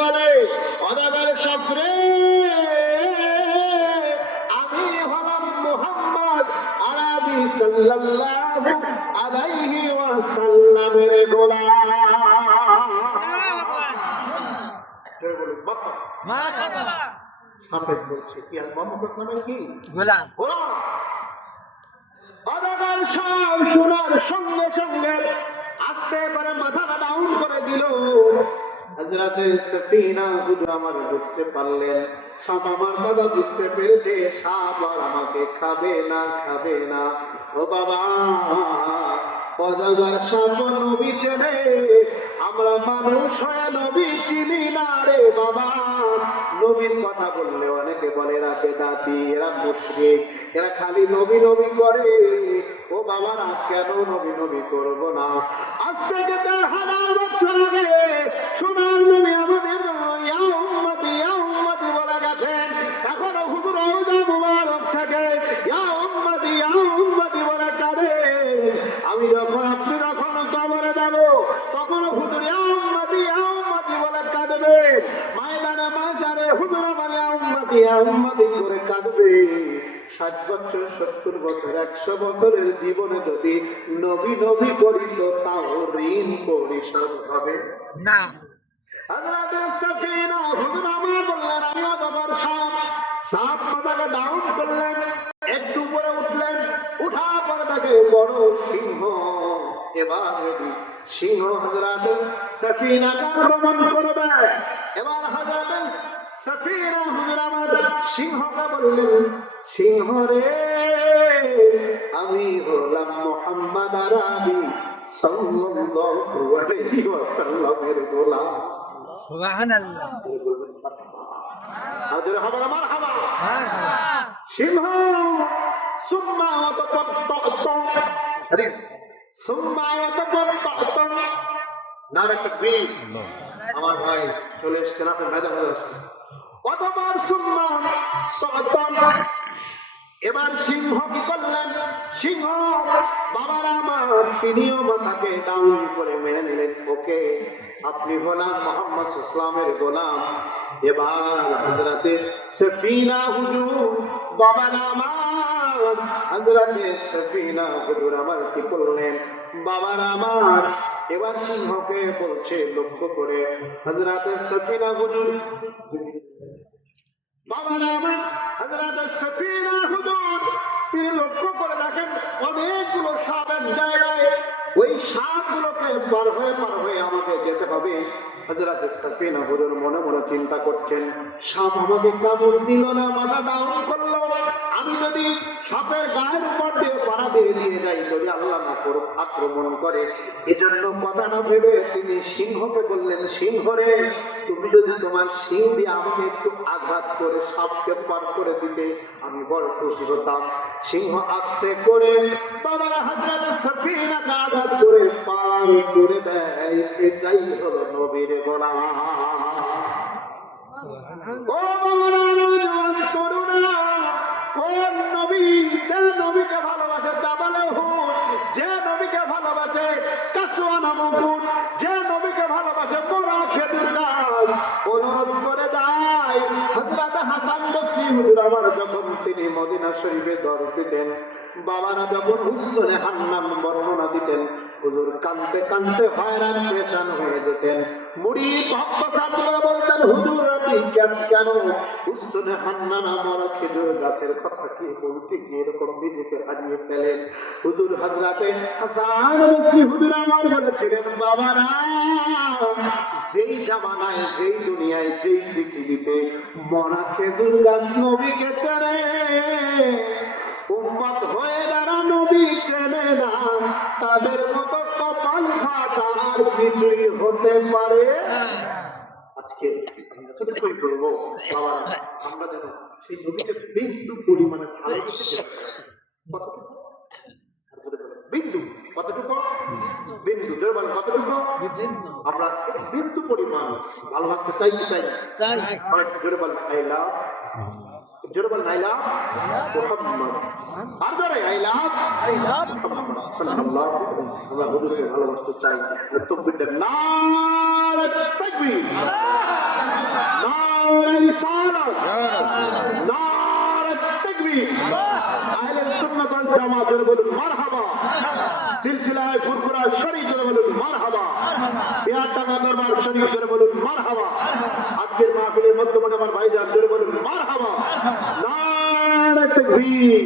বলে অদাগার সফরে আমি হলাম মুহাম্মদ আরবি সাল্লাল্লাহু আলাইহি ওয়াসাল্লামের গোলাম। সাপেদ বলছে কি মোহাম্মদ ইসলামের কি গোলাম। অদাগার সব শোনার সঙ্গে সঙ্গে আস্তে করে মাথাটা ডাউন করে দিল। হযরতে সফিনা হুজুর আমার বুঝতে পারলেন, সাপ আমার কথা বুঝতে পেরেছে, সাপ আর আমাকে খাবে না, খাবে না। ও বাবা, অজগর সাপ নবী চেনে, আমরা মানুষ হয়ে নবী চিনি না রে বাবা। নবীর কথা বললে অনেকে বলে এরা বেদাতি, এরা মুশরিক, এরা খালি নবী নবী করে। ও বাবারা, কেন নবী নবী করব না? আজ থেকে 1000 বছর আগে সোনার নবী আমাদের ইয়া উম্মতি বলে গেছেন। এখনো হুজুর রওজা মুবারক থেকে ইয়া উম্মতি বলে কাঁদে। আমি যখন আপনি যখন কবরে যাব তখন হুজুর ইয়া উম্মতি বলে কাঁদবে। ময়দানে মাজারে হুজুর আমার ইয়া উম্মতি করে কাঁদবে। 60 বছর 70 বছর 100 বছরের জীবনে যদি নবী নবী করি তো তাও ঋণ পরিশোধ হবে না। হযরত সফিনা হুজুর আমার বললেন আমি অজগর সাপ মাথাকে ডাউন করলেন, একটু উপরে উঠলেন, উঠার পরে তাকে বড় সিংহ। এবার সিংহ হযরত সফিনাকে আক্রমণ করবে। এবার হযরত সফিনা হুজুর আমার সিংহকে বললেন, সিংহ রে, আমি হলাম মুহাম্মদ আরবি সাল্লাল্লাহু আলাইহি ওয়াসাল্লামের গোলাম। সুবহানাল্লাহ। হাজির হবে না? মারহাবা। মারহাবা। সিংহ সুম্মা ওয়াতাপাত্তাম, হাদিস সুম্মা ওয়াতাপাত্তাম, নারে তাকবীর। আমার ভাই চলে এসেছেন, আপনি ময়দানে আসেন। অতঃপর সুম্মা ওয়াতাপাত্তাম, এবার সিংহ কি করলেন? সিংহ বাবার আমার তিনিও মাথাকে ডাউন করে মেনে নিলেন, ওকে আপনি হলাম মুহাম্মদ ইসলামের গোলাম। এবার হযরতে সফিনা হুজুর বাবার আমার, হযরতে সফিনা হুজুর আমার কি করলেন? বাবার আমার এবার সিংহকে বলছে লক্ষ্য করে, হযরতে সফিনা হুজুর বাবার আমার হযরত সফিনা হুজুর তিনি লক্ষ্য করে দেখেন অনেকগুলো সাপ এক জায়গায়। ওই সাপগুলোকে পার হয়ে আমাকে যেতে হবে। হযরত সফিনা হুজুর মনে মনে চিন্তা করছেন, সাপ আমাকে কামড় দিল না, মাথা ডাউন করলো, আমি যদি সাপের গায়ের উপর দিয়ে পাড়া দিয়ে যাই, যদি আল্লাহ না করুক আক্রমণ করে। এজন্য কথাটা ভেবে তিনি সিংহকে বললেন, সিংহ রে, তুমি যদি তোমার সিং দিয়ে আমাকে একটু আঘাত করে সাপকে পার করে দিতে আমি বড় খুশি হতাম। সিংহ আস্তে করে বাবার হযরত সফিনাকে আঘাত করে পার করে দেয়। এটাই হলো নবীর গোলাম। ও বাবারা, নওজোয়ান তরুণেরা, কোন নবী যে নবীকে ভালোবাসে জাবালে উহুদ, যে নবীকে ভালোবাসে কাসওয়ানা মুকুট, যে নবীকে ভালোবাসে মোরা খেজুর গাছ, অনুরোধ করে যায় হযরত হাসান বসরি হুজুর আমার যখন তিনি মদিনা শরীফে দরস দিতেন, বাবারা যখন হুসনে হান্নান বর্ণনা দিতেন, হুজুর কাঁদতে কাঁদতে হয়রান পেরেশান হয়ে যেতেন। মুরিদ ভক্ত ছাত্ররা বলতেন, হুজুর আপনি কেন হুসনে হান্নান মোরা খেজুর গাছের কথা কি বলতে গিয়ে এরকম নিজেকে হারিয়ে ফেলেন? হুজুর হযরতে হাসান বসরি হুজুর আমার বলেছিলেন, বাবারা যেই জামানায়, যেই দুনিয়ায়, যেই পৃথিবীতে মরা খেজুর গাছ নবীকে চেনে, উম্মত হয়ে যারা নবী চেনে না তাদের মতো কপাল ফাটা আর কিছুই হতে পারে। আজকে করবো বাবা, আমরা যেন সেই নবীকে বিন্দু পরিমাণে ভালোবেসে কতটুকু বিন্দু, কতটুকু বিন্দু, জোরে বলেন কতটুকু? আমরা বিন্দু পরিমাণ ভালোবাসতে চাই কি চাই না? জোরে বলেন আই লাভ, জোরে বলেন আই লাভ মুহাম্মদ, আর জোরে আই লাভ মুহাম্মদ সাল্লাল্লাহু আলাইহি ওয়াসাল্লাম। আমরা হুজুরকে ভালোবাসতে চাই। তকবীর দেন, না নারে তাকবীর, নারে রিসালাত, নারে তাকবীর। আহলে সুন্নাত ওয়াল জামাত জোরে বলুন মারহাবা। সিলসিলায়ে ফুরফুরা শরীফ জোরে বলুন মারহাবা। বিয়ারটাঙ্গা দরবার শরীফ জোরে বলুন মারহাবা। আজকের মাহফিলের মধ্যে আমার ভাইজান জোরে বলুন মারহাবা। নারে তাকবীর।